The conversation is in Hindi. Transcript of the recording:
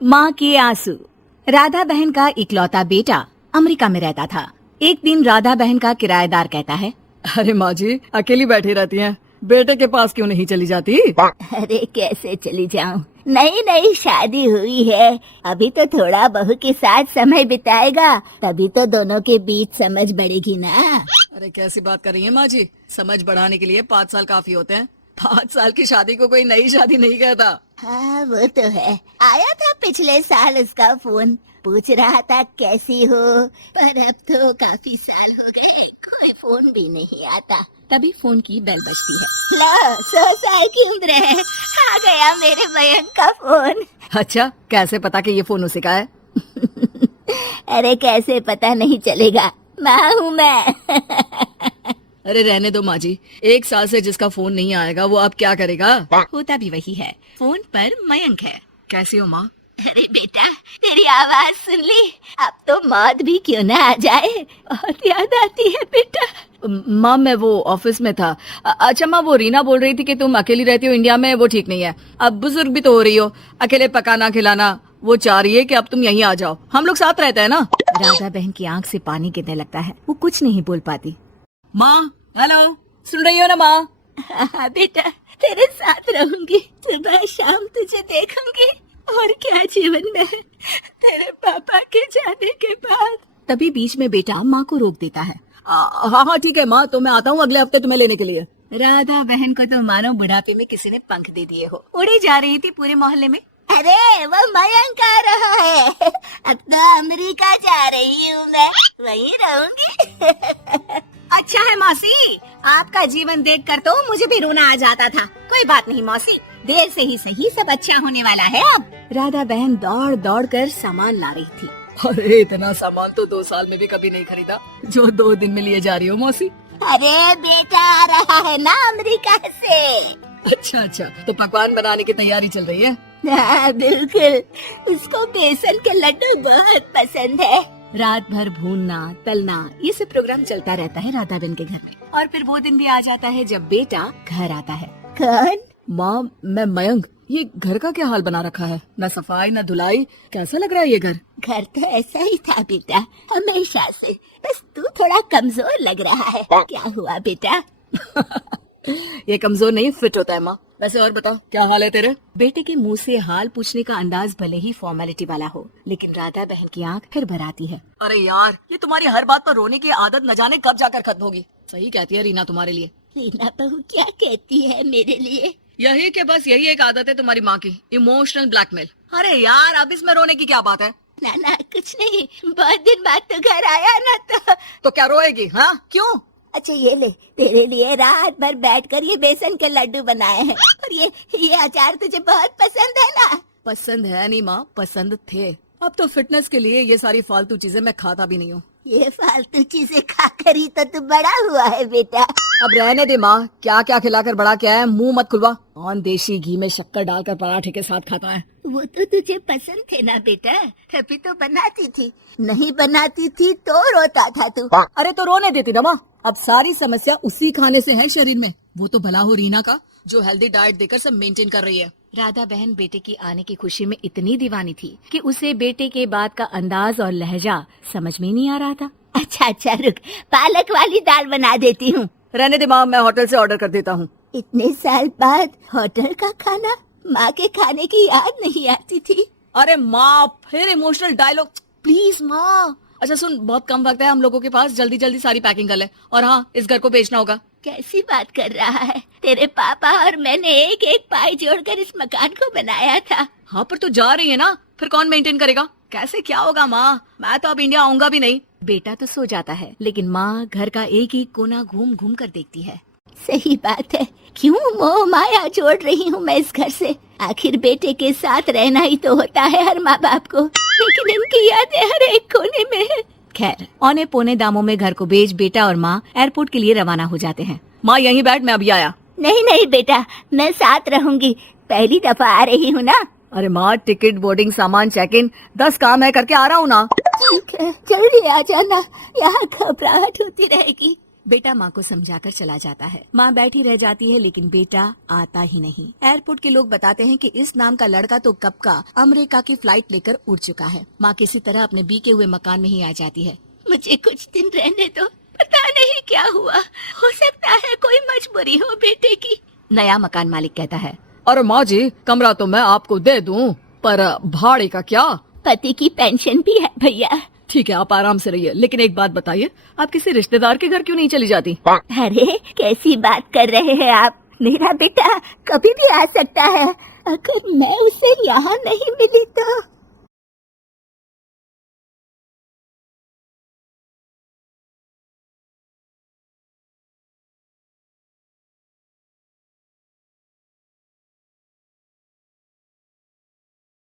माँ के आंसू। राधा बहन का इकलौता बेटा अमेरिका में रहता था। एक दिन राधा बहन का किराएदार कहता है, अरे माँ जी अकेली बैठी रहती हैं, बेटे के पास क्यों नहीं चली जाती? अरे कैसे चली जाऊं, नई नई शादी हुई है, अभी तो थोड़ा बहू के साथ समय बिताएगा, तभी तो दोनों के बीच समझ बढ़ेगी ना। अरे कैसी बात कर रही है माँ जी, समझ बढ़ाने के लिए 5 साल काफी होते हैं। 5 साल की शादी को कोई नई शादी नहीं कहता। हाँ वो तो है, आया था पिछले साल उसका फोन, पूछ रहा था कैसी हो, पर अब तो काफी साल हो गए, कोई फोन भी नहीं आता। तभी फोन की बेल बजती है। लो 100 साल की उम्र है, आ गया मेरे मयंक का फोन। अच्छा कैसे पता कि ये फोन उसी का है? अरे कैसे पता नहीं चलेगा, माँ हूँ मैं। अरे रहने दो माँ जी, 1 साल से जिसका फोन नहीं आएगा वो अब क्या करेगा? होता भी वही है, फोन पर मयंक है। कैसी हो माँ? अरे बेटा तेरी आवाज सुन ली, अब तो मौत भी क्यों ना आ जाए, बहुत याद आती है बेटा। माँ मैं वो ऑफिस में था। अच्छा माँ, वो रीना बोल रही थी कि तुम अकेली रहती हो इंडिया में, वो ठीक नहीं है। अब बुजुर्ग भी तो हो रही हो, अकेले पकाना खिलाना, वो चाह रही है कि अब तुम यहीं आ जाओ, हम लोग साथ रहते हैं ना। राधा बहन की आंख से पानी गिरने लगता है, वो कुछ नहीं बोल पाती। माँ हेलो, सुन रही हो ना माँ? हाँ बेटा तेरे साथ रहूंगी, सुबह शाम तुझे देखूंगी, और क्या जीवन में तेरे पापा के जाने के बाद। तभी बीच में बेटा माँ को रोक देता है। हाँ हाँ ठीक है माँ, तो मैं आता हूँ अगले हफ्ते तुम्हें लेने के लिए। राधा बहन को तो मानो बुढ़ापे में किसी ने पंख दे दिए हो, उड़ी जा रही थी पूरे मोहल्ले में। अरे वो मयंक आ रहा है, अब तो अमेरिका जा रही हूँ मैं, वहीं रहूंगी। अच्छा है मौसी, आपका जीवन देखकर तो मुझे भी रोना आ जाता था। कोई बात नहीं मौसी, देर से ही सही सब अच्छा होने वाला है अब। राधा बहन दौड़ दौड़ कर सामान ला रही थी। अरे इतना सामान तो 2 साल में भी कभी नहीं खरीदा जो 2 दिन में लिए जा रही हो मौसी। अरे बेटा आ रहा है ना अमेरिका से। अच्छा अच्छा, तो पकवान बनाने की तैयारी चल रही है? हाँ बिल्कुल, उसको बेसन के लड्डू बहुत पसंद है। रात भर भूनना तलना ये सब प्रोग्राम चलता रहता है राधा बहन के घर में। और फिर वो दिन भी आ जाता है जब बेटा घर आता है। कौन? माँ मैं मयंक, ये घर का क्या हाल बना रखा है, न सफाई न धुलाई, कैसा लग रहा है ये घर? घर तो ऐसा ही था बेटा हमेशा से, बस तू थोड़ा कमजोर लग रहा है। क्या हुआ बेटा? ये कमजोर नहीं फिट होता है माँ। वैसे और बता क्या हाल है तेरे? बेटे के मुंह से हाल पूछने का अंदाज भले ही फॉर्मेलिटी वाला हो, लेकिन राधा बहन की आंख फिर भर आती है। अरे यार, ये तुम्हारी हर बात पर रोने की आदत न जाने कब जाकर खत्म होगी। सही कहती है रीना तुम्हारे लिए। रीना बहू क्या कहती है मेरे लिए? यही के बस यही एक आदत है तुम्हारी माँ की, इमोशनल ब्लैकमेल। अरे यार अब इसमें रोने की क्या बात है? ना ना कुछ नहीं, बहुत दिन बाद तो घर आया ना तो क्या रोएगी? हाँ क्यों? अच्छा ये ले, तेरे लिए रात भर बैठकर ये बेसन के लड्डू बनाए हैं, और ये अचार तुझे बहुत पसंद है ना? पसंद है नहीं माँ, पसंद थे। अब तो फिटनेस के लिए ये सारी फालतू चीजें मैं खाता भी नहीं हूँ। ये फालतू चीजें खाकर ही तो तू बड़ा हुआ है बेटा। अब रहने दे माँ, क्या क्या खिलाकर बड़ा क्या है, मुंह मत खुलवा। कौन देशी घी में शक्कर डालकर पराठे के साथ खाता है? वो तो तुझे पसंद थे ना बेटा, तभी तो बनाती थी, नहीं बनाती थी तो रोता था तू। अरे तो रोने देती ना माँ, अब सारी समस्या उसी खाने से है शरीर में। वो तो भला हो रीना का जो हेल्दी डाइट देकर सब मेंटेन कर रही है। राधा बहन बेटे की आने की खुशी में इतनी दीवानी थी कि उसे बेटे के बात का अंदाज और लहजा समझ में नहीं आ रहा था। अच्छा रुक, पालक वाली दाल बना देती हूँ। रहने दे माँ, मैं होटल से ऑर्डर कर देता हूँ। इतने साल बाद होटल का खाना, माँ के खाने की याद नहीं आती थी। अरे माँ फिर इमोशनल डायलॉग, प्लीज माँ। अच्छा सुन, बहुत कम वक्त है हम लोगों के पास, जल्दी जल्दी सारी पैकिंग कर ले। और हाँ, इस घर को बेचना होगा। कैसी बात कर रहा है, तेरे पापा और मैंने एक एक पाई जोड़कर इस मकान को बनाया था। हाँ पर तू जा रही है ना, फिर कौन मेंटेन करेगा? कैसे क्या होगा माँ, मैं तो अब इंडिया आऊंगा भी नहीं। बेटा तो सो जाता है, लेकिन माँ घर का एक एक कोना घूम घूम कर देखती है। सही बात है, क्यों मोह माया जोड़ रही हूँ मैं इस घर से, आखिर बेटे के साथ रहना ही तो होता है हर माँ बाप को, लेकिन इनकी यादें हर एक कोने में है। खैर औने पौने दामों में घर को बेच बेटा और माँ एयरपोर्ट के लिए रवाना हो जाते हैं। माँ यहीं बैठ, मैं अभी आया। नहीं बेटा, मैं साथ रहूंगी, पहली दफा आ रही हूँ ना। अरे माँ, टिकट, बोर्डिंग, सामान, चेक इन, 10 काम है, करके आ रहा हूँ ना। ठीक है, जल्दी आ जाना, यहाँ घबराहट होती रहेगी। बेटा माँ को समझाकर चला जाता है। माँ बैठी रह जाती है लेकिन बेटा आता ही नहीं। एयरपोर्ट के लोग बताते हैं कि इस नाम का लड़का तो कब का अमेरिका की फ्लाइट लेकर उड़ चुका है। माँ किसी तरह अपने बीके हुए मकान में ही आ जाती है। मुझे कुछ दिन रहने दो, पता नहीं क्या हुआ, हो सकता है कोई मजबूरी हो बेटे की। नया मकान मालिक कहता है। अरे माँ जी, कमरा तो मैं आपको दे दूं, पर भाड़े का क्या? पति की पेंशन भी है भैया। ठीक है, आप आराम से रहिए, लेकिन एक बात बताइए, आप किसी रिश्तेदार के घर क्यों नहीं चली जाती? अरे कैसी बात कर रहे हैं आप, मेरा बेटा कभी भी आ सकता है। अगर मैं उसे यहाँ नहीं मिली तो